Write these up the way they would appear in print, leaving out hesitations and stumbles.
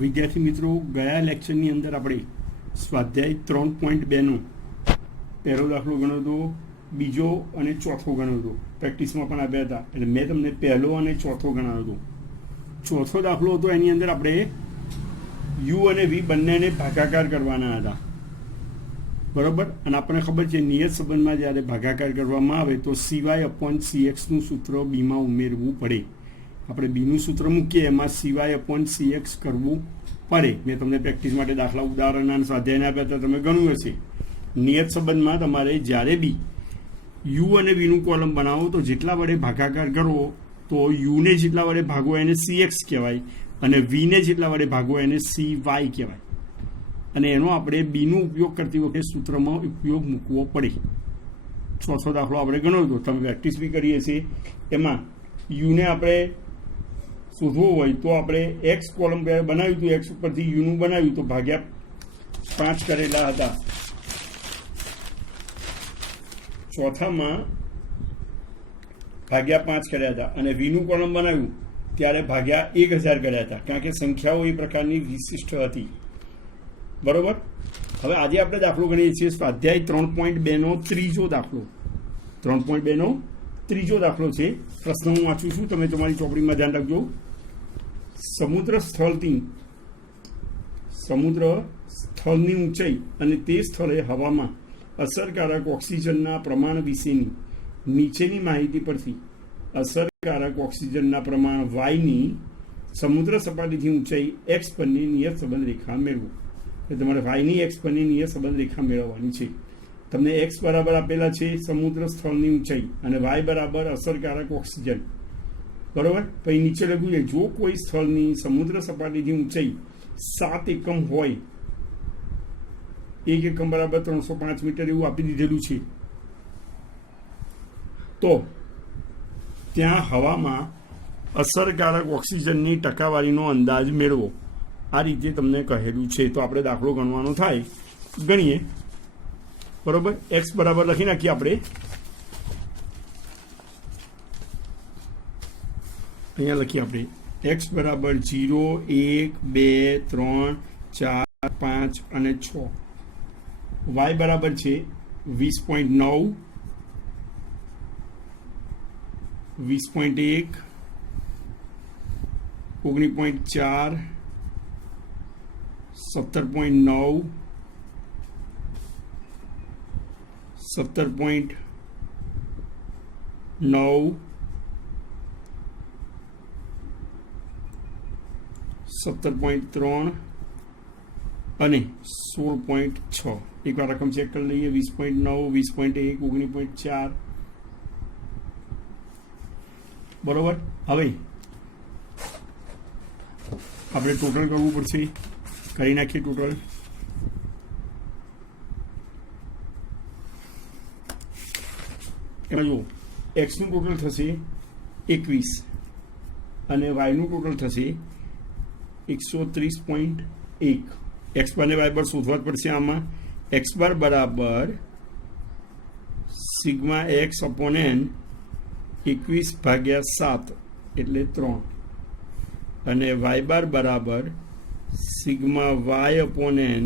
વિદ્યાર્થી મિત્રો, ગયા લેક્ચરની અંદર આપણે સ્વાધ્યાય 3.2નો પહેલો દાખલો ગણ્યો હતો, બીજો અને ચોથો ગણ્યો હતો. પ્રેક્ટિસમાં પણ આપ્યા હતા, એટલે મેં તમને પહેલો અને ચોથો ગણાવ્યો હતો. ચોથો દાખલો હતો, એની અંદર આપણે યુ અને વી બંનેને ભાગાકાર કરવાના હતા, બરાબર. અને આપણને ખબર છે નિયત સંબંધમાં જ્યારે ભાગાકાર કરવામાં આવે તો CY/CXનું સૂત્ર બીમાં ઉમેરવું પડે. આપણે બીનું સૂત્ર મૂકીએ, એમાં CY/CX કરવું પડે. મેં તમને પ્રેક્ટિસ માટે દાખલા ઉદાહરણના સ્વાધ્યાયના આપ્યા હતા, તમે ગણ્યું હશે. નિયત સંબંધમાં તમારે જ્યારે બી યુ અને વીનું કોલમ બનાવો તો જેટલા વડે ભાગાકાર કરવો, તો યુને જેટલા વડે ભાગવો એને CX કહેવાય, અને વીને જેટલા વડે ભાગવો એને CY કહેવાય. અને એનો આપણે બીનો ઉપયોગ કરતી વખતે સૂત્રમાં ઉપયોગ મૂકવો પડે. ચોથો દાખલો આપણે ગણ્યો હતો, તમે પ્રેક્ટિસ બી કરીએ છીએ. એમાં યુને આપણે શોધવું હોય તો આપણે એક્સ કોલમ બનાવ્યું હતું, એક્સ ઉપરથી યુનું બનાવ્યું તો ભાગ્યા 5 કરેલા હતા. ચોથામાં ભાગ્યા 5 કર્યા હતા, અને વીનું કોલમ બનાવ્યું ત્યારે ભાગ્યા 1000 કર્યા હતા, કારણ કે સંખ્યાઓ એ પ્રકારની વિશિષ્ટ હતી, બરોબર. હવે આજે આપણે દાખલો ગણીએ છીએ સ્વાધ્યાય 3.2નો ત્રીજો દાખલો. 3.2નો ત્રીજો દાખલો છે. પ્રશ્ન હું વાંચું છું, તમે તમારી ચોપડીમાં ધ્યાન રાખજો. સમુદ્ર સ્થળની ઊંચાઈ અને તે સ્થળે હવામાં અસરકારક ઓક્સિજનના પ્રમાણ વિશેની નીચેની માહિતી પરથી અસરકારક ઓક્સિજનના પ્રમાણ વાયની સમુદ્ર સપાટીથી ઊંચાઈ એક્સ પરની નિયત સંબંધ રેખા મેળવો. એટલે તમારે વાયની એક્સ પરની નિયત સંબંધ રેખા મેળવવાની છે. તમને એક્સ બરાબર આપેલા છે સમુદ્ર સ્થળની ઊંચાઈ, અને વાય બરાબર અસરકારક ઓક્સિજન, બરોબર. પછી નીચે લખ્યું છે, જો કોઈ સ્થળની સમુદ્ર સપાટીથી ઊંચાઈ 7 એકમ હોય, 1 એકમ બરાબર 305 મીટર એવું આપી દીધેલું છે, તો ત્યાં હવામાં અસરકારક ઓક્સિજનની ટકાવારીનો અંદાજ મેળવો. આ રીતે તમને કહેલું છે. તો આપણે દાખલો ગણવાનો થાય, ગણીએ, બરોબર. એક્સ બરાબર લખી નાખીએ આપણે. અહીંયા લખીએ આપણે એક્સ બરાબર 0, 1, 2, 3, 4, 5 અને 6. વાય બરાબર છે 20.9, 20.1, 19.4, 17.9, 17.9, 17.3 અને 16.6. એકવાર રકમ ચેક કરી લઈએ. 20.9, 20.1, 19.4, બરોબર. હવે આપણે ટોટલ કરવું પડશે, કરી નાખીએ ટોટલ. એમાં જુઓ, એક્સનું ટોટલ થશે 21 અને વાયનું ટોટલ થશે 130.1. એક્સ બાર ને વાય બાર શોધવા જ પડશે. આમાં એક્સ બાર બરાબર સિગ્મા એક્સ અપોન એન 21/7 એટલે 3, અને વાય બાર બરાબર સિગ્મા વાય અપોન એન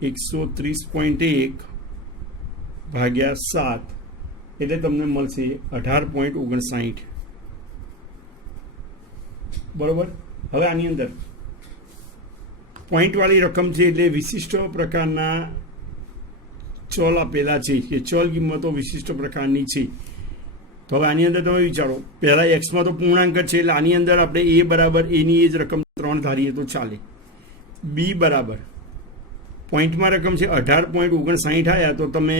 130.1/7 એટલે તમને મળશે 18.59, બરોબર. હવે આની અંદર પોઈન્ટવાળી રકમ છે, એટલે વિશિષ્ટ પ્રકારના ચલ આપેલા છે, કે ચલ કિંમતો વિશિષ્ટ પ્રકારની છે. તો હવે આની અંદર તમે વિચારો, પહેલાં એક્સમાં તો પૂર્ણાંક છે, એટલે આની અંદર આપણે એ બરાબર એની એ જ રકમ 3 ધારીએ તો ચાલે. બી બરાબર પોઈન્ટમાં રકમ છે 18.59 આવ્યા, તો તમે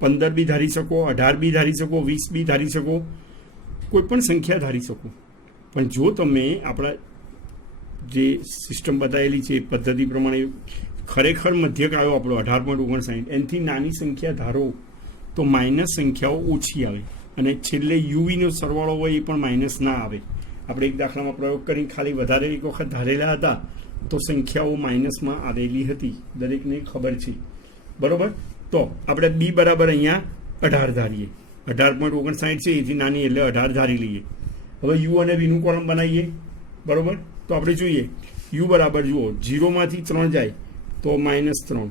15 બી ધારી શકો, 18 બી ધારી શકો, 20 બી ધારી શકો, કોઈ પણ સંખ્યા ધારી શકો. પણ જો તમે આપણા જે સિસ્ટમ બતાવેલી છે પદ્ધતિ પ્રમાણે ખરેખર મધ્યક આવ્યો આપણો 18.59, એનાથી નાની સંખ્યા ધારો તો માઇનસ સંખ્યાઓ ઓછી આવે, અને છેલ્લે યુવીનો સરવાળો હોય એ પણ માઇનસ ના આવે. આપણે એક દાખલામાં પ્રયોગ કરીને ખાલી વધારે એક વખત ધારેલા હતા તો સંખ્યાઓ માઇનસમાં આવેલી હતી, દરેકને ખબર છે, બરોબર. તો આપણે બી બરાબર અહીંયા 18 ધારીએ, 18.59 છે, એથી નાની એટલે 18 ધારી લઈએ. હવે યુ અને વીનું કોલમ બનાવીએ, બરોબર. તો આપણે જોઈએ યુ બરાબર જુઓ 0માંથી 3 જાય તો -3,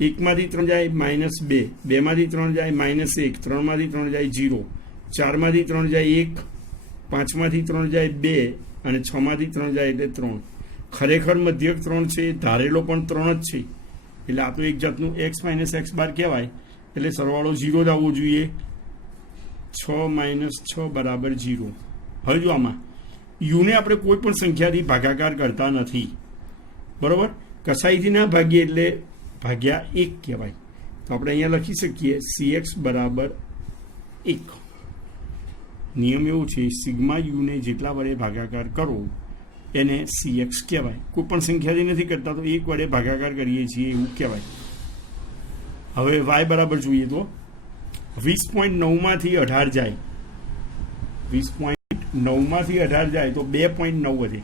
1માંથી 3 જાય -2, 2માંથી 3 જાય -1, 3માંથી 3 જાય 0, 4માંથી 3 જાય 1, 5માંથી 3 જાય 2 અને 6માંથી 3 જાય એટલે 3. ખરેખર મધ્યક 3 છે, ધારેલો પણ 3 જ છે, એટલે આ તો એક જાતનું x - x બાર કહેવાય. એટલે સરવાળો 0 જ આવવો જોઈએ. 6 - 6 બરાબર 0. હવે જો આમાં યુને આપણે કોઈ પણ સંખ્યાથી ભાગાકાર કરતા નથી, બરાબર. કસાઈથી ના ભાગીએ એટલે ભાગ્યા 1 કહેવાય. તો આપણે અહીંયા લખી શકીએ cx બરાબર 1. નિયમ એવો છે, સિગ્મા યુને જેટલા વડે ભાગાકાર કરો એને cx કહેવાય. કોઈ પણ સંખ્યાથી નથી કરતા તો 1 વડે ભાગાકાર કરીએ છીએ એવું કહેવાય. હવે y બરાબર જોઈએ તો 20.9માંથી 18 જાય, 20.9માંથી 18 જાય તો 2.9 વધે.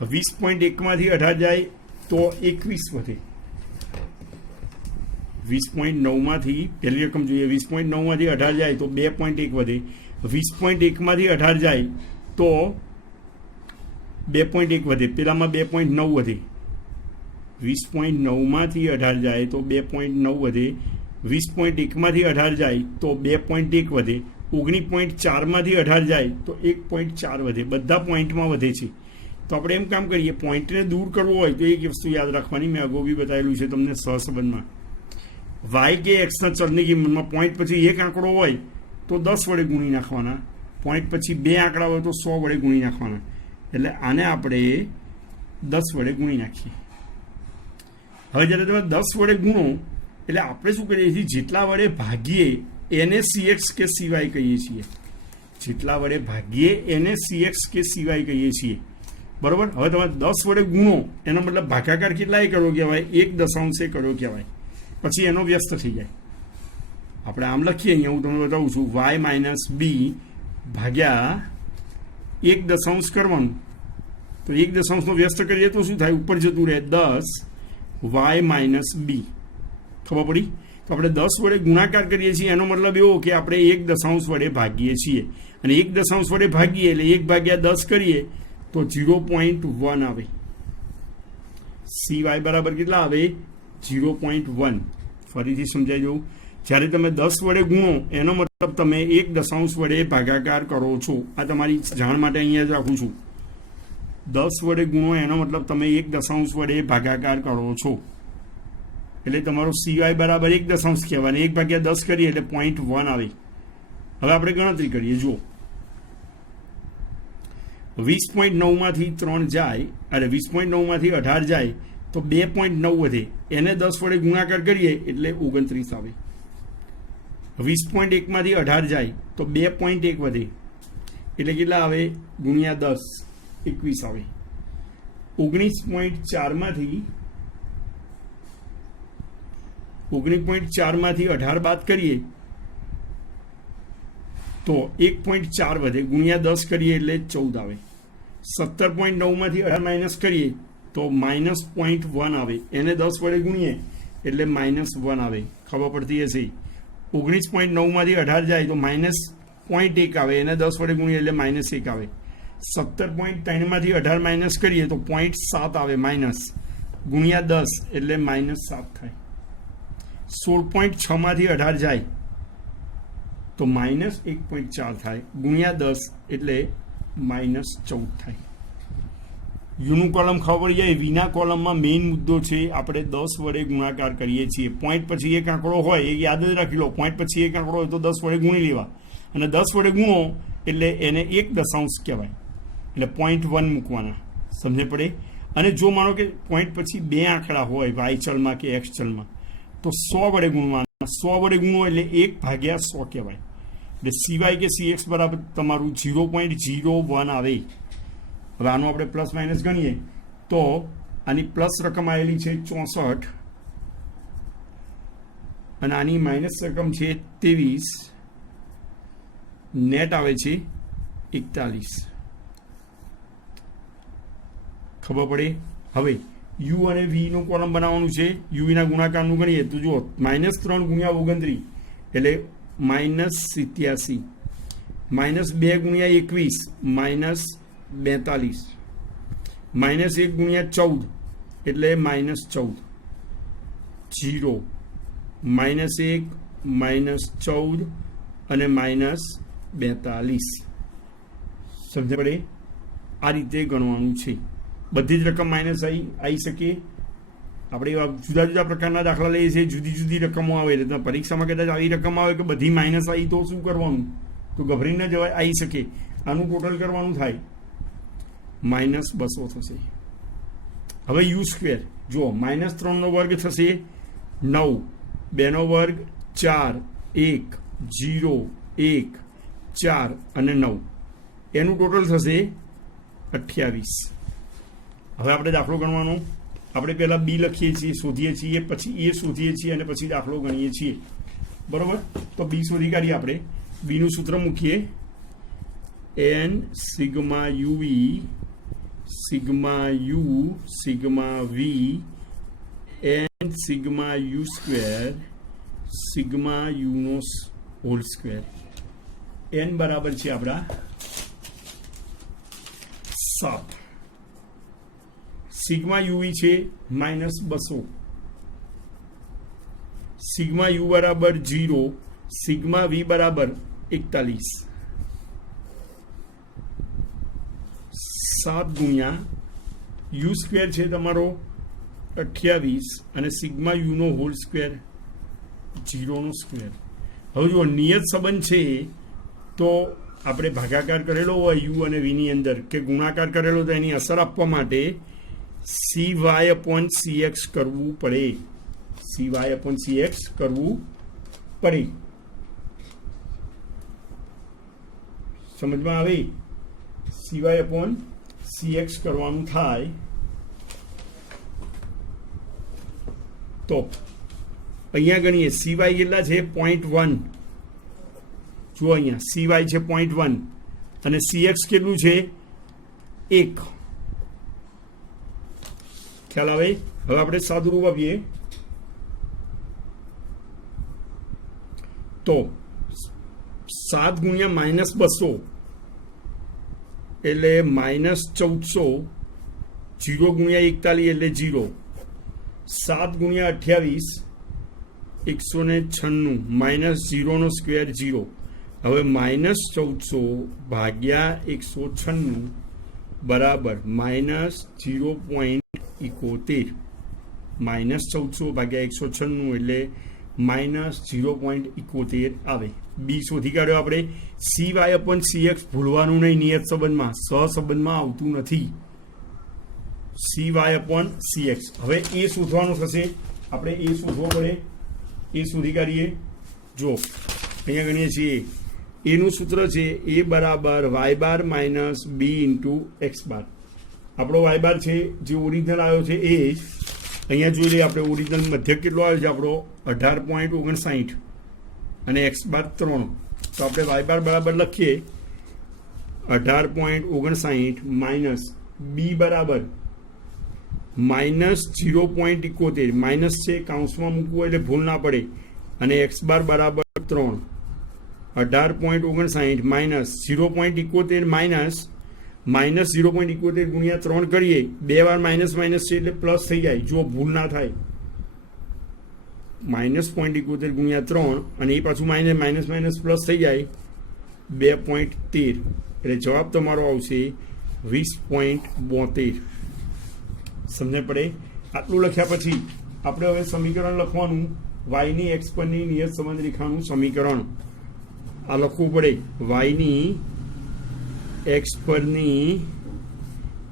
20.1માંથી 18 જાય તો 21 વધે. 20.9માંથી પહેલી રકમ જોઈએ, 20.9માંથી 18 જાય તો 2.1 વધે. 20.1માંથી 18 જાય તો 2.1 વધે, પેલામાં 2.9 વધે. 20.9માંથી 18 જાય તો 2.9 વધે. 20.1માંથી 18 જાય તો 2.1 વધે. 19.4માંથી 18 જાય તો 1.4 વધે. બધા પોઈન્ટમાં વધે છે. તો આપણે એમ કામ કરીએ, પોઈન્ટને દૂર કરવો હોય તો એક વસ્તુ યાદ રાખવાની, મેં અગાઉ બી બતાવેલું છે તમને સહસંબંધમાં. વાય કે એક્સના ચલની કિંમતમાં પોઈન્ટ પછી એક આંકડો હોય તો 10 વડે ગુણી નાખવાના, પોઈન્ટ પછી 2 આંકડા હોય તો 100 વડે ગુણી નાખવાના. એટલે આને આપણે 10 વડે ગુણી નાખીએ. હવે જ્યારે તમે 10 વડે ગુણો એટલે આપણે શું કરીએ છીએ, જેટલા વડે ભાગીએ એને cx કે cy કહીએ છીએ. જેટલા વડે ભાગીએ એને cx કે cy કહીએ છીએ, બરાબર. હવે તમે 10 વડે ગુણો એનો મતલબ ભાગાકાર કેટલાય કર્યો કહેવાય, 1 દશાંશે કર્યો કહેવાય, પછી એનો વ્યસ્ત થઈ જાય. આપણે આમ લખીએ, અહીંયા હું તમને બતાવું છું, y - b ભાગ્યા 1 દશાંશ કરવાનું. તો 1 દશાંશનો વ્યસ્ત કરીએ તો શું થાય, ઉપર જતું રહે 10 y - b. ખબર પડી? તો આપણે 10 વડે ગુણાકાર કરીએ છીએ, એનો મતલબ એવો કે આપણે 1 દશાંશ વડે ભાગીએ છીએ. અને 1 દશાંશ વડે ભાગીએ એટલે 1 ભાગ્યા 10 કરીએ તો 0.1 આવે. cy બરાબર કેટલા આવે, 0.1. ફરીથી સમજાઈ જવું, જ્યારે તમે 10 વડે ગુણો એનો મતલબ તમે 1 દશાંશ વડે ભાગાકાર કરો છો. આ તમારી જાણ માટે અહીંયા જ રાખું છું. 10 વડે ગુણો એનો મતલબ તમે 1 દશાંશ વડે ભાગાકાર કરો છો. એટલે તમારો cy બરાબર 1 દશાંશ કહેવાય. 1 ભાગ્યા 10 કરીએ એટલે 0.1 આવે. હવે આપણે ગણતરી કરીએ. જુઓ, 20.9માંથી 3 જાય, અરે 20.9માંથી 18 જાય તો 2.9 વધે. એને 10 વડે ગુણાકાર કરીએ એટલે 29 આવે. 20.1માંથી 18 જાય તો 2.1 વધે એટલે કેટલા આવે, ગુણ્યા 10, 21 આવે. 19.4માંથી 18 બાદ કરીએ તો 1.4 વધે, ગુણ્યા 10 કરીએ એટલે 14 આવે. 17.9માંથી 18 માઇનસ કરીએ તો -0.1 આવે. એને 10 વડે ગુણીએ એટલે -1 આવે. ખબર પડતી હશે. 19.9માંથી 18 જાય તો -0.1 આવે. એને 10 વડે ગુણીએ એટલે -1 આવે. 17.3માંથી 18 માઇનસ કરીએ તો 0.7 આવે માઇનસ, ગુણ્યા 10 એટલે -7 થાય. 16.6માંથી 18 જાય તો -1.4 થાય, ગુણ્યા 10 એટલે -14 થાય. યુનું કોલમ ખબર પડી જાય. વીના કોલમમાં મેઇન મુદ્દો છે, આપણે 10 વડે ગુણાકાર કરીએ છીએ. પોઈન્ટ પછી એક આંકડો હોય એ યાદ જ રાખી લો. પોઈન્ટ પછી એક આંકડો હોય તો 10 વડે ગુણી લેવા, અને 10 વડે ગુણો એટલે એને 1 દશાંશ કહેવાય, એટલે 0.1 મૂકવાના. સમજે પડે? અને જો માનો કે પોઈન્ટ પછી 2 આંકડા હોય y ચલમાં કે x ચલમાં તો 100 વડે ગુણવાના. 100 વડે ગુણવો એટલે 1/100 કહેવાય. એટલે cy કે cx બરાબર તમારું 0.01 આવે. હવે આનું આપણે પ્લસ માઇનસ ગણીએ તો આની પ્લસ રકમ આવેલી છે 64 અને આની માઇનસ રકમ છે 23, નેટ આવે છે 41. ખબર પડે? હવે u અને v નું કોલમ બનાવવાનું છે. u ના ગુણાકારનું ગણીએ તો જુઓ, -3 ગુણ્યા 29 એટલે -87, -2 ગુણ્યા 21 -42, -1 ગુણ્યા 14 એટલે -14, 0, -1 -14 અને -42. સમજ પડે? આ રીતે ગણવાનું છે. બધી જ રકમ માઇનસ આવી શકે. આપણે એવા જુદા જુદા પ્રકારના દાખલા લઈએ છીએ, જુદી જુદી રકમો આવે એટલે પરીક્ષામાં કદાચ આવી રકમ આવે કે બધી માઇનસ આવી તો શું કરવાનું? તો ગભરી ન જવાય, આવી શકે. આનું ટોટલ કરવાનું થાય -200 થશે. હવે u², જુઓ, -3નો વર્ગ થશે 9, 2નો વર્ગ 4, 1, 0, 1, 4 અને 9, એનું ટોટલ થશે 28. હવે આપણે દાખલો ગણવાનો. આપણે પહેલાં બી લખીએ છીએ, શોધીએ છીએ, પછી એ શોધીએ છીએ અને પછી દાખલો ગણીએ છીએ. બરાબર? તો બી શોધી કાઢીએ. આપણે બીનું સૂત્ર મૂકીએ, n sigma U V sigma U sigma V n sigma U square sigma યુનો હોલ સ્ક્વેર. n બરાબર છે આપણા 7. સિગ્મા યુવી છે -200, સિગ્મા યુ બરાબર 0, સિગ્મા વી બરાબર 41. 7 ગુણ્યા યુ સ્ક્વેર છે તમારો 28 અને સિગ્મા યુનો હોલ સ્ક્વેર 0નો સ્ક્વેર. હવે જો નિયત સંબંધ છે તો આપણે ભાગાકાર કરેલો હોય યુ અને વીની અંદર કે ગુણાકાર કરેલો તો એની અસર આપવા માટે CY/CX કરવું પડે. CY/CX કરવું પડે. સમજમાં આવે? CY/CX કરવાનું થાય તો અહીંયા ગણીએ. CY કેટલા છે? 0.1. જુઓ અહીંયા CY છે 0.1 અને CX કેટલું છે? 1. ખ્યાલ આવે? હવે આપણે સાદુરૂપ આપીએ તો 7 ગુણ્યા -200 એટલે -1400, 0 ગુણ્યા 41 એટલે 0, 7 ગુણ્યા 28 196, -0નો સ્ક્વેર 0. હવે -1400 ભાગ્યા 196 બરાબર -0.71. -1400 ભાગ્યા 196 એટલે -0.71 આવે. બી શોધી કાઢ્યો આપણે. CY/CX ભૂલવાનું નહીં. નિયત સંબંધમાં, સહસંબંધમાં આવતું નથી. CY/CX. હવે એ શોધવાનું થશે. આપણે એ શોધવો પડે. એ શોધી કાઢીએ. જો અહીંયા ગણીએ છીએ. એનું સૂત્ર છે a બરાબર y bar minus b into x બાર. આપણો y બાર છે જે ઓરિજિનલ આવ્યો છે એ જ અહીંયા જોઈ લઈએ. આપણે ઓરિજિનલ મધ્યક કેટલો આવ્યો છે આપણો? 18.59 અને x બાર 3. તો આપણે y બાર બરાબર લખીએ 18.59 માઇનસ b બરાબર -0.71. માઇનસ છે, કાઉન્સમાં મૂકવું એટલે ભૂલ ના પડે. અને x બાર બરાબર 3. 18.59 માઇનસ 0.71 માઇનસ -0.71 ગુણ્યા 3 કરીએ. 2 વાર માઇનસ છે એટલે પ્લસ થઈ જાય. જો ભૂલ ના થાય. -0.71 ગુણ્યા 3 અને એ પાછું માઇનસ પ્લસ થઈ જાય 2.13. એટલે જવાબ તમારો આવશે 20.72. સમજ પડે? આટલું લખ્યા પછી આપણે હવે સમીકરણ લખવાનું. વાયની એક્સ પરની નિયત સંબંધ રેખાનું સમીકરણ આ લખવું પડે. વાયની એક્સ પરની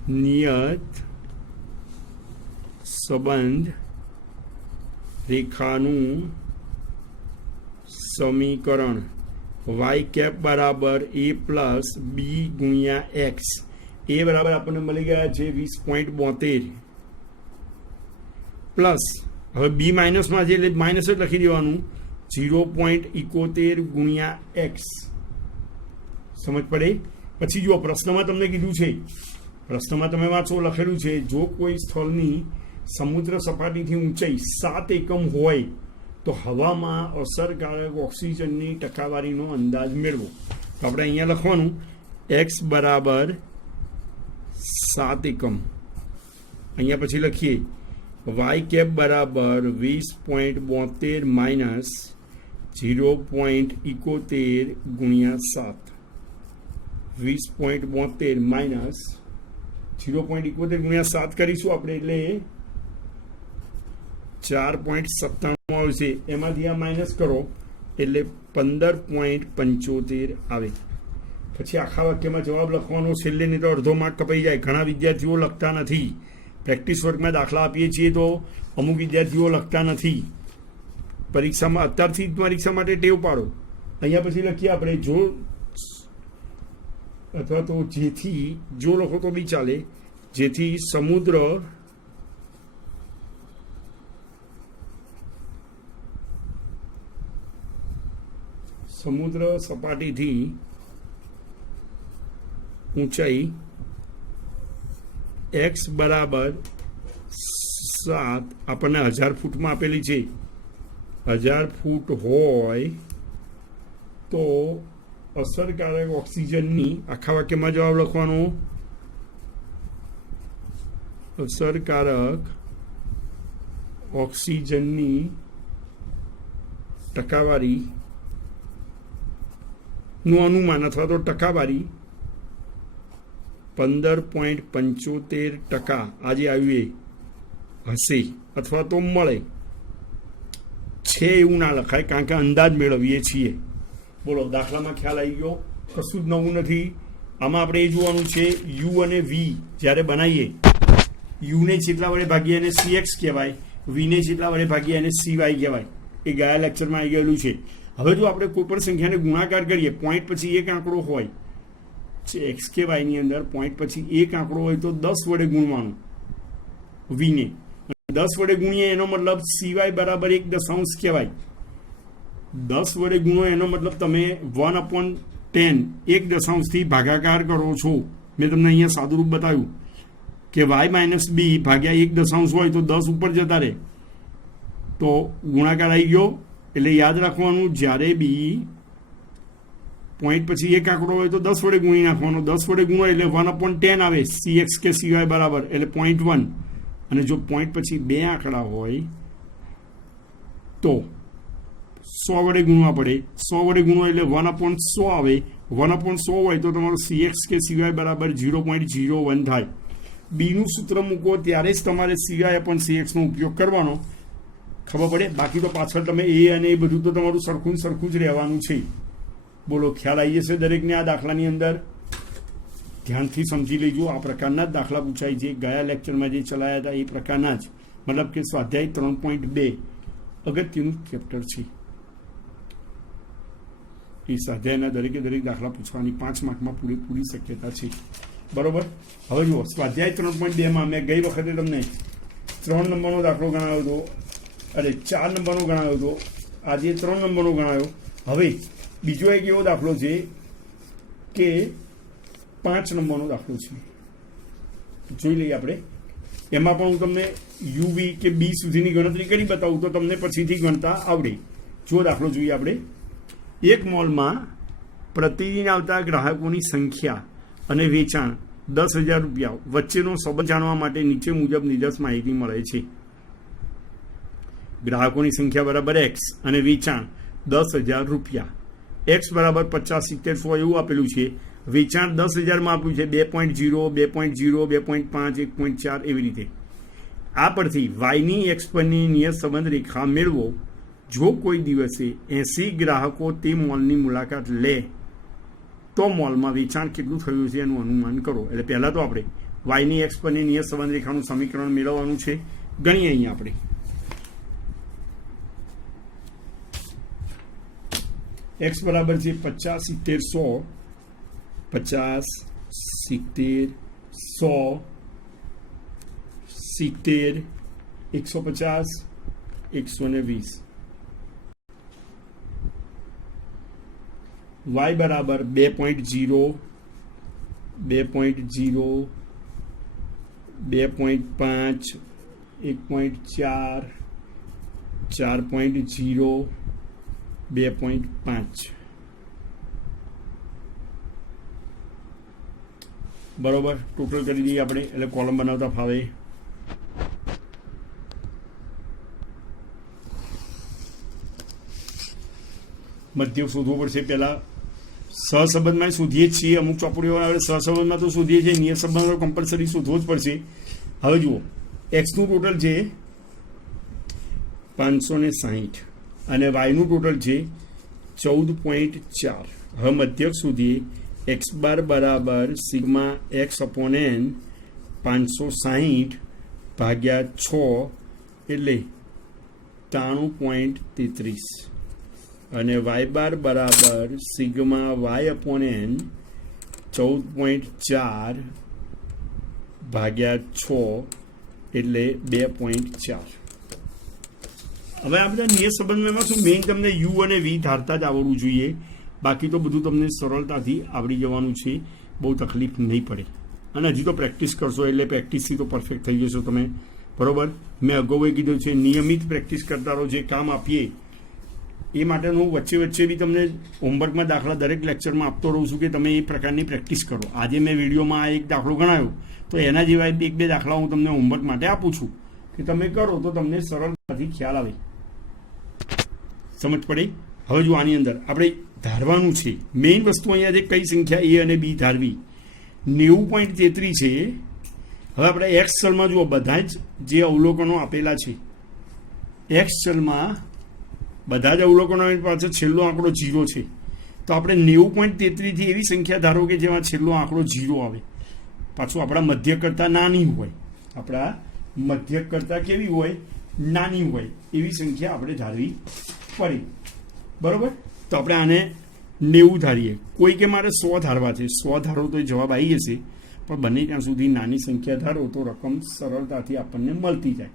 નિયત સંબંધ રેખાનું સમીકરણ વાય કેપ બરાબર a પ્લસ બી ગુણ્યા એક્સ. એ બરાબર આપણને મળી ગયા છે 20.72 પ્લસ હવે બી માઇનસમાં છે એટલે માઇનસ જ લખી દેવાનું 0.71 ગુણ્યા એક્સ. સમજ પડે? પછી જુઓ પ્રશ્નમાં તમને કીધું છે, પ્રશ્નમાં તમે વાંચો લખેલું છે જો કોઈ સ્થળની સમુદ્ર સપાટીથી ઊંચાઈ 7 એકમ હોય તો હવામાં અસરકારક ઓક્સિજનની ટકાવારીનો અંદાજ મેળવો. તો આપણે અહીંયા લખવાનું x બરાબર 7 એકમ. અહીંયા પછી લખીએ વાય કેપ બરાબર 20.72 માઇનસ 0.71 ગુણ્યા 7. 20.72 માઇનસ 0.71 ગુણ્યા 7 કરીશું આપણે એટલે 4.97 આવશે. એમાંથી આ માઇનસ કરો એટલે 15.75 આવે. પછી આખા વાક્યમાં જવાબ લખવાનો, છેલ્લે નહીં તો અડધો માર્ક કપાઈ જાય. ઘણા વિદ્યાર્થીઓ લખતા નથી. પ્રેક્ટિસ વર્કમાં દાખલા આપીએ છીએ તો અમુક વિદ્યાર્થીઓ લખતા નથી. પરીક્ષામાં અત્યારથી જ પરીક્ષા માટે ટેવ પાડો. અહીંયા પછી લખીએ આપણે જો અથવા તો જેથી, જો લખો તો બી ચાલે, જેથી સમુદ્ર સપાટીથી ઊંચાઈ x બરાબર 7 આપણને 1000 ફૂટમાં આપેલી છે. 1000 ફૂટ હોય તો અસરકારક ઓક્સિજનની, આખા વાક્યમાં જવાબ લખવાનો, અસરકારક ઓક્સિજનની ટકાવારી નું અનુમાન અથવા તો ટકાવારી 15.75% આજે આવ્યું હશે અથવા તો મળે છે. એવું ના લખાય કારણ કે અંદાજ મેળવીએ છીએ. બોલો, દાખલામાં ખ્યાલ આવી ગયો? કશું જ નવું નથી. આમાં આપણે એ જોવાનું છે યુ અને વી જ્યારે બનાવીએ, યુને જેટલા વડે ભાગીએ એને સીએક્સ કહેવાય, વીને જેટલા વડે ભાગીએ એને સીવાય કહેવાય. એ ગયા લેક્ચરમાં આવી ગયેલું છે. હવે જો આપણે કોઈ પણ સંખ્યાને ગુણાકાર કરીએ, પોઈન્ટ પછી એક આંકડો હોય એક્સ કે વાયની અંદર, પોઈન્ટ પછી એક આંકડો હોય તો 10 વડે ગુણવાનું વીને. 10 વડે ગુણીએ એનો મતલબ સીવાય બરાબર 1 કહેવાય. 10 વડે ગુણો એનો મતલબ તમે 1/10 1 ભાગાકાર કરો છો. મેં તમને અહીંયા સાદુરૂપ બતાવ્યું કે વાય માઇનસ બી ભાગ્યા 1 હોય તો 10 ઉપર જતા રહે. તો ગુણાકાર આવી ગયો. એટલે યાદ રાખવાનું, જ્યારે બી પોઈન્ટ પછી એક આંકડો હોય તો 10 વડે ગુણી નાખવાનો. 10 વડે ગુણો એટલે 1/10 આવે. CX કે CY બરાબર એટલે 0.1. અને જો પોઈન્ટ પછી બે આંકડા હોય તો 100 વડે ગુણવા પડે. 100 વડે ગુણો એટલે 1/100 આવે. 1/100 હોય તો તમારો CX કે CY બરાબર 0.01 થાય. બીનું સૂત્ર મૂકો ત્યારે જ તમારે CY/CX નો ઉપયોગ કરવાનો. ખબર પડે? બાકી તો પાછળ તમે એ અને એ બધું તો તમારું સરખું જ રહેવાનું છે. બોલો, ખ્યાલ આવી જશે દરેકને આ દાખલાની અંદર? ધ્યાનથી સમજી લેજો. આ પ્રકારના જ દાખલા પૂછાય છે. ગયા લેક્ચરમાં જે ચલાયા હતા એ પ્રકારના જ. મતલબ કે સ્વાધ્યાય 3.2 અગત્યનું ચેપ્ટર છે. એ સ્વાધ્યાયના દરેકે દરેક દાખલા પૂછવાની 5 માર્કમાં પૂરેપૂરી શક્યતા છે. બરોબર? હવે જુઓ, સ્વાધ્યાય 3.2માં મેં ગઈ વખતે તમને 3 નંબરનો દાખલો ગણાવ્યો હતો, અરે 4 નંબરનો ગણાવ્યો હતો. આજે 3 નંબરનો ગણાયો. હવે બીજો એક એવો દાખલો છે કે 5 નંબરનો દાખલો છે. જોઈ લઈએ આપણે. એમાં પણ હું તમને યુવી કે બી સુધીની ગણતરી કરી બતાવું તો તમને પછીથી ગણતા આવડે. જો દાખલો જોઈએ આપણે. એક મોલમાં પ્રતિદિન આવતા ગ્રાહકોની સંખ્યા અને વેચાણ 10,000 રૂપિયા વચ્ચેનો સંબંધ જાણવા માટે નીચે મુજબ નિર્દેશ માહિતી મળે છે. ગ્રાહકોની સંખ્યા બરાબર એક્સ અને વેચાણ 10,000 રૂપિયા. એક્સ બરાબર 50, 70, 100 એવું આપેલું છે. વેચાણ 10,000માં આપ્યું છે 2.0, 2.0, 2.5, 1.4 એવી રીતે. આ પરથી વાયની એક્સ પરની નિયત સંબંધ રેખા મેળવો. જો કોઈ દિવસે 80 ગ્રાહકો તે મોલની મુલાકાત લે તો મોલમાં વેચાણ કેટલું થયું છે એનું અનુમાન કરો. એટલે પહેલાં તો આપણે વાયની એક્સ પરની નિયત સંબંધ રેખાનું સમીકરણ મેળવવાનું છે. ગણીએ અહીંયા આપણે. એક્સ બરાબર છે 50, 70, 100. 50, 70, 100, 70, 150, 120. y બરાબર 2.0, 2.0, 2.5, 1.4, 4.0, 2.5. બરોબર, ટોટલ કરી દઈએ આપણે એટલે કોલમ બનાવતા ફાવે. મધ્યક શોધવો પડશે. પહેલાં સહસંબંધમાં શોધીએ જ છીએ, અમુક ચોપડીઓ આવે સહસંબંધમાં તો શોધીએ છીએ, નિયત સંબંધ કમ્પલસરી શોધવો જ પડશે. હવે જુઓ, એક્સનું ટોટલ છે 560 અને વાયનું ટોટલ છે 14.4. હવે મધ્યક શોધીએ. એક્સ બાર બરાબર સિગ્મા એક્સ અપોન એન 560 ભાગ્યા 6 એટલે 93.33 અને વાય બાર બરાબર સિગ્મા વાય અપોન એન 14.4 ભાગ્યા 6 એટલે 2.4. હવે આ બધા નિયત સંબંધમાં શું મેઇન તમને યુ અને વી ધારતા જ આવડવું જોઈએ, બાકી તો બધું તમને સરળતાથી આવડી જવાનું છે, બહુ તકલીફ નહીં પડે. અને હજી તો પ્રેક્ટિસ કરશો એટલે પ્રેક્ટિસથી તો પરફેક્ટ થઈ જશો તમે, બરાબર. મેં અગાઉ કીધું છે નિયમિત પ્રેક્ટિસ કરતા રહો. જે કામ આપીએ એ માટેનું વચ્ચે વચ્ચે બી તમને હોમવર્કમાં દાખલા દરેક લેક્ચરમાં આપતો રહું છું કે તમે એ પ્રકારની પ્રેક્ટિસ કરો. આજે મેં વિડીયોમાં આ એક દાખલો ગણાવ્યો તો એના જેવા એક બે દાખલા હું તમને હોમવર્ક માટે આપું છું કે તમે કરો તો તમને સરળતાથી ખ્યાલ આવે, સમજ પડે. હવે જો આની અંદર આપણે ધારવાનું છે મેઇન વસ્તુ અહીંયા છે કઈ સંખ્યા એ અને બી ધારવી. 90.33 છે. હવે આપણે એક્સ ચલમાં જુઓ, બધા જ જે અવલોકનો આપેલા છે એક્સ ચલમાં બધા જ અવલોકનો પાસે છેલ્લો આંકડો 0 છે. તો આપણે 90.33 થી એવી સંખ્યા ધારો કે જેમાં છેલ્લો આંકડો 0 આવે, પાછું આપણા મધ્યક કરતાં નાની હોય, આપણા મધ્યક કરતાં કેવી હોય, નાની હોય, એવી સંખ્યા આપણે ધારવી પડે, બરાબર. તો આપણે આને 90 ધારીએ. કોઈ કે મારે 100 ધારવા છે, 100 ધારો તો જવાબ આવી જશે, પણ બને ત્યાં સુધી નાની સંખ્યા ધારો તો રકમ સરળતાથી આપણને મળતી જાય,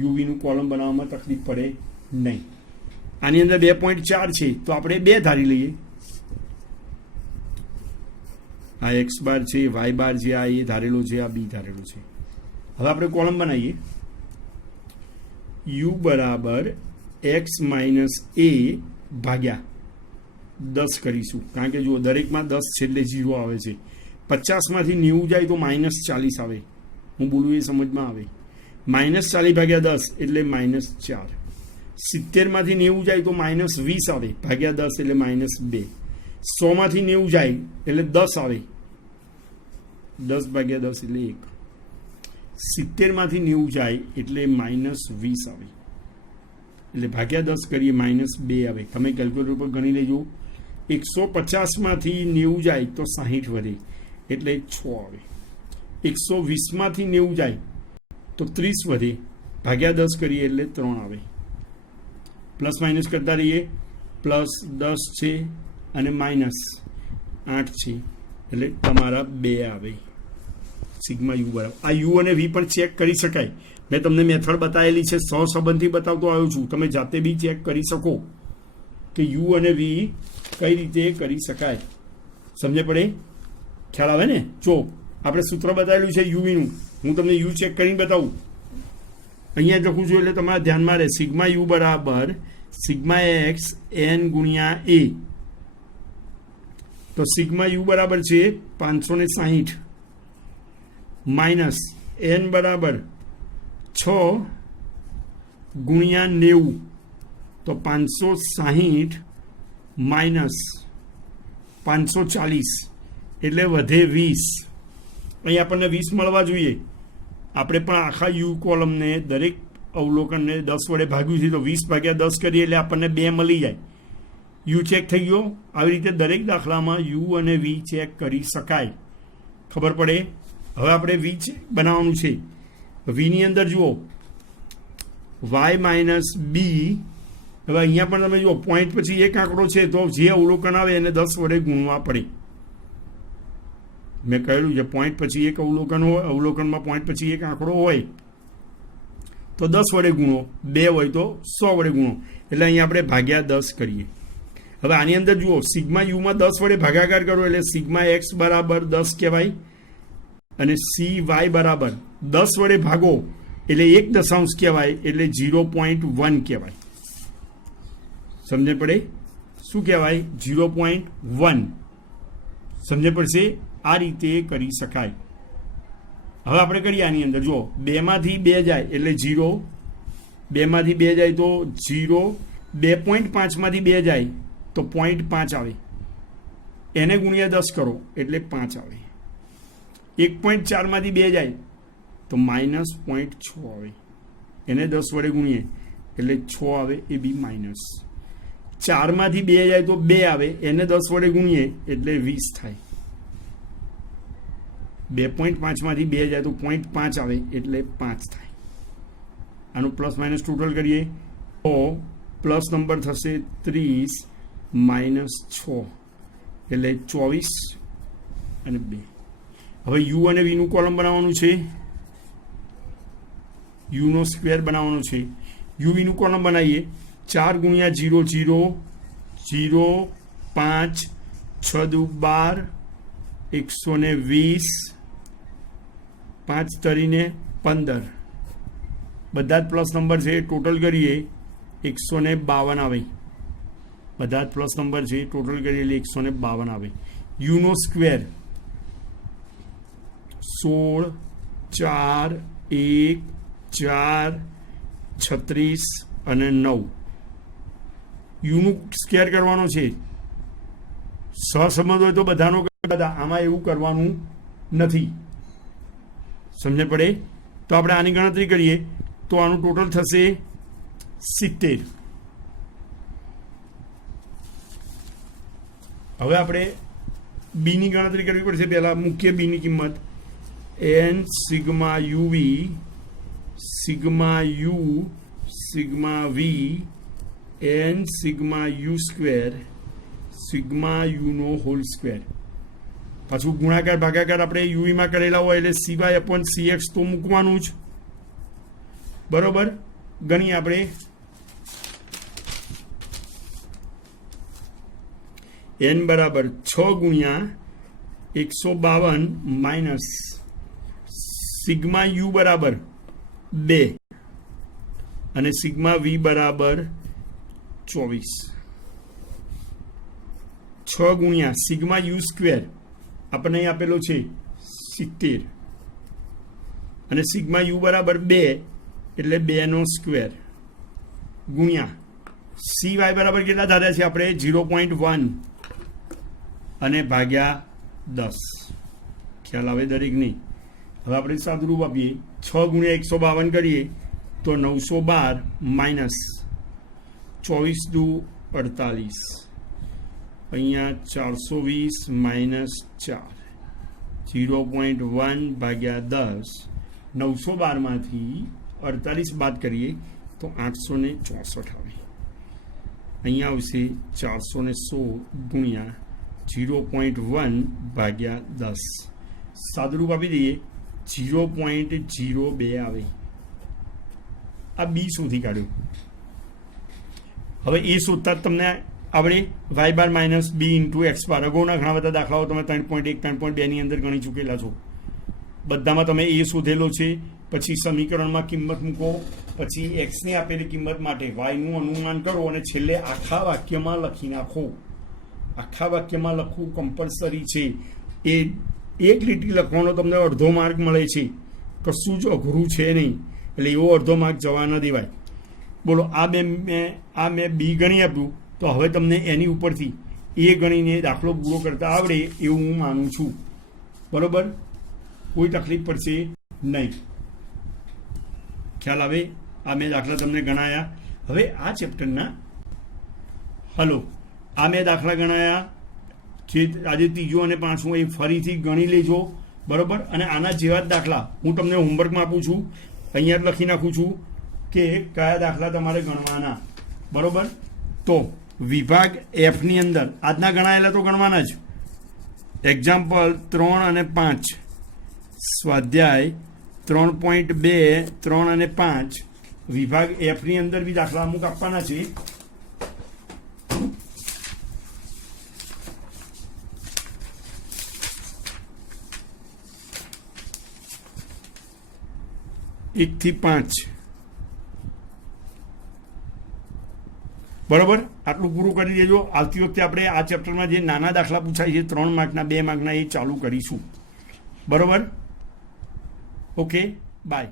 યુવીનું કોલમ બનાવવામાં તકલીફ પડે નહીં. આની અંદર 2.4 છે તો આપણે 2 ધારી લઈએ. આ એક્સ બાર છે, વાય બાર છે, આ એ ધારેલો છે, આ બી ધારેલો છે. હવે આપણે કોલમ બનાવીએ. યુ બરાબર એક્સ માઇનસ એ ભાગ્યા 10 કરીશું, કારણ કે જુઓ દરેકમાં 10 છેલ્લે 0 આવે છે. 50માંથી 90 જાય તો -40 આવે, હું બોલું એ સમજમાં આવે. -40 ભાગ્યા 10 એટલે -4. 70માંથી 90 જાય તો -20 આવે, ભાગ્યા 10 એટલે -2. 100માંથી 90 જાય એટલે 10 આવે, 10 ભાગ્યા 10 એટલે 1. 70માંથી 90 જાય એટલે -20 આવે, એટલે ભાગ્યા 10 કરીએ -2 આવે. તમે કેલ્ક્યુલેટર પર ગણી લેજો. 150માંથી 90 જાય તો 60 વધે એટલે 6 આવે. 120માંથી 90 જાય તો 30 વધે, ભાગ્યા 10 કરીએ એટલે 3 આવે. પ્લસ માઇનસ કરતા રહીએ. પ્લસ 10 છે અને -8 છે એટલે તમારા 2 આવે. સિગ્મા યુ બરાબર. આ યુ અને વી પણ ચેક કરી શકાય. મેં તમને મેથડ બતાવેલી છે, સહસંબંધથી બતાવતો આવ્યો છું. તમે જાતે બી ચેક કરી શકો કે યુ અને વી કઈ રીતે કરી શકાય. સમજે પડે? ખ્યાલ આવે ને? જો આપણે સૂત્ર બતાવેલું છે યુવીનું, હું તમને યુ ચેક કરીને બતાવું. અહીંયા લખું છું એટલે તમારા ધ્યાનમાં રહે. સિગ્મા યુ બરાબર સિગ્મા એક્સ એન ગુણ્યા એ. તો સિગ્મા યુ બરાબર છે 560 માઇનસ એન બરાબર 6 ગુણ્યા 90, તો 560 માઇનસ 540 એટલે વધે 20. અહીં આપણને 20 મળવા જોઈએ. આપણે પણ આખા યુ કોલમને દરેક અવલોકનને 10 વડે ભાગ્યું છે, તો 20 ભાગ્યા 10 કરીએ એટલે આપણને 2 મળી જાય. યુ ચેક થઈ ગયો. આવી રીતે દરેક દાખલામાં યુ અને વી ચેક કરી શકાય, ખબર પડે. હવે આપણે વી બનાવવાનું છે. વીની અંદર જુઓ વાય માઇનસ બી. હવે અહીંયા પણ તમે જુઓ પોઈન્ટ પછી એક આંકડો છે, તો જે અવલોકન આવે એને 10 વડે ગુણવા પડે. મેં કહેલું છે પોઈન્ટ પછી એક અવલોકન હોય, અવલોકનમાં પોઈન્ટ પછી એક આંકડો હોય તો 10 વડે ગુણો, 2 હોય તો 100 વડે ગુણો. એટલે અહીંયા આપણે ભાગ્યા 10 કરીએ. હવે આની અંદર જુઓ સિગ્મા યુમાં 10 વડે ભાગાકાર કરો એટલે સિગ્મા એક્સ બરાબર 10 કહેવાય, અને સી વાય બરાબર 10 વડે ભાગો એટલે 1 દશાંશ કહેવાય, એટલે 0.1 કહેવાય. સમજણ પડે? શું કહેવાય? 0.1. સમજણ પડશે? આ રીતે કરી શકાય. હવે આપણે કરીએ આની અંદર. જો 2માંથી 2 જાય એટલે 0, 2માંથી 2 જાય તો 0, 2.5માંથી 2 જાય તો 0.5 આવે, એને ગુણ્યા 10 કરો એટલે 5 આવે. 1.4 માંથી 2 જાય તો -0.6 આવે, એને 10 વડે ગુણીએ એટલે 6 આવે, એ બી માઇનસ. 4 માંથી 2 જાય તો 2 આવે, એને 10 વડે ગુણીએ એટલે 20 થાય. 2.5 માંથી 2 જાય તો 0.5 આવે એટલે 5 થાય. આનું પ્લસ માઇનસ ટોટલ કરીએ તો પ્લસ નંબર થશે 30 -6 એટલે 24 અને 2. હવે યુ અને વીનું કોલમ બનાવવાનું છે, યુનો સ્ક્વેર બનાવવાનો છે. યુ વીનું કોલમ બનાવીએ. 4 ગુણ્યા 0 0 0 5 6 દુ 12 120 5 તરીને 15, બધા જ પ્લસ નંબર છે, ટોટલ કરીએ 152 આવે. બધા જ પ્લસ નંબર છે, ટોટલ કરીએ એટલે 152 આવે. યુનો સ્ક્વેર 16 4 1 4 36 અને 9. યુનું સ્ક્વેર કરવાનો છે. સહસંબંધ હોય તો બધાનો બધા, આમાં એવું કરવાનું નથી. સમજ પડે? તો આપણે આની ગણતરી કરીએ તો આનું ટોટલ થશે 70. હવે આપણે બીની ગણતરી કરવી પડશે. પહેલાં મુખ્ય બીની કિંમત n sigma U V sigma U sigma V n sigma U square sigma યુનો હોલ સ્ક્વેર. પાછું ગુણાકાર ભાગાકાર આપણે યુવીમાં કરેલા હોય એટલે CY/CX તો મૂકવાનું જ. બરોબર? ગણીએ આપણે. n બરાબર 6 ગુણ્યા 152 માઇનસ સિગ્મા યુ બરાબર 2 અને સિગ્મા વી બરાબર 24. 6 ગુણ્યા સિગ્મા યુ સ્ક્વેર આપણને અહીં આપેલો છે 70 અને સિગ્મા યુ બરાબર 2 એટલે 2નો સ્ક્વેર ગુણ્યા CY બરાબર કેટલા ધાર્યા છે આપણે 0.1 અને ભાગ્યા 10. ખ્યાલ આવે દરેક નહીં? હવે આપણે સાદુરૂપ આપીએ. 6 ગુણ્યા 152 કરીએ તો 912 માઇનસ 24 દુ 48, અહીંયા 420 માઇનસ 4, 0.1 ભાગ્યા 10. 912માંથી 48 બાદ કરીએ તો 864 આવે. અહીંયા આવશે 416 ગુણ્યા 0.1 ભાગ્યા 10. સાદુરૂપ આપી દઈએ 0.02 આવે. આ બી શોધી કાઢ્યું. હવે એ શોધતા તમને આપણે વાય બાર માઇનસ બી ઇન્ટુ એક્સ બાર, અગાઉના ઘણા બધા દાખલાઓ તમે 3.1 3.2 ની અંદર ગણી ચૂકેલા છો. બધામાં તમે એ શોધેલો છે. પછી સમીકરણમાં કિંમત મૂકો, પછી એક્સની આપેલી કિંમત માટે વાયનું અનુમાન કરો અને છેલ્લે આખા વાક્યમાં લખી નાખો. આખા વાક્યમાં લખવું કમ્પલસરી છે. એ એક લીટી લખવાનો તમને અડધો માર્ક મળે છે. કશું જ અઘરું છે નહીં, એટલે એવો અડધો માર્ક જવા ન દેવાય. બોલો, આ મેં બી ગણી આપ્યું, તો હવે તમને એની ઉપરથી એ ગણીને દાખલો પૂરો કરતા આવડે એવું હું માનું છું. બરોબર? કોઈ તકલીફ પડશે નહીં. ખ્યાલ આવે? આ મેં દાખલા તમને ગણાયા. હવે આ ચેપ્ટરના હલો, આ મેં દાખલા ગણાયા જે આજે ત્રીજો અને પાંચમો, એ ફરીથી ગણી લેજો. બરોબર? અને આના જેવા જ દાખલા હું તમને હોમવર્કમાં આપું છું. અહીંયા જ લખી નાખું છું કે કયા દાખલા તમારે ગણવાના. બરોબર? તો વિભાગ એફની અંદર આજના ગણાયેલા તો ગણવાના જ. એક્ઝામ્પલ 3 અને 5, સ્વાધ્યાય 3.2, 3 અને 5 વિભાગ એફની અંદર બી દાખલા અમુક આપવાના છે. એક થી 5. બરોબર? આટલું પૂરું કરી દેજો. આવતી વખતે આપણે આ ચેપ્ટરમાં જે નાના દાખલા પૂછાય છે 3 માર્કના 2 માર્કના, એ ચાલુ કરીશું. બરોબર? Okay, by.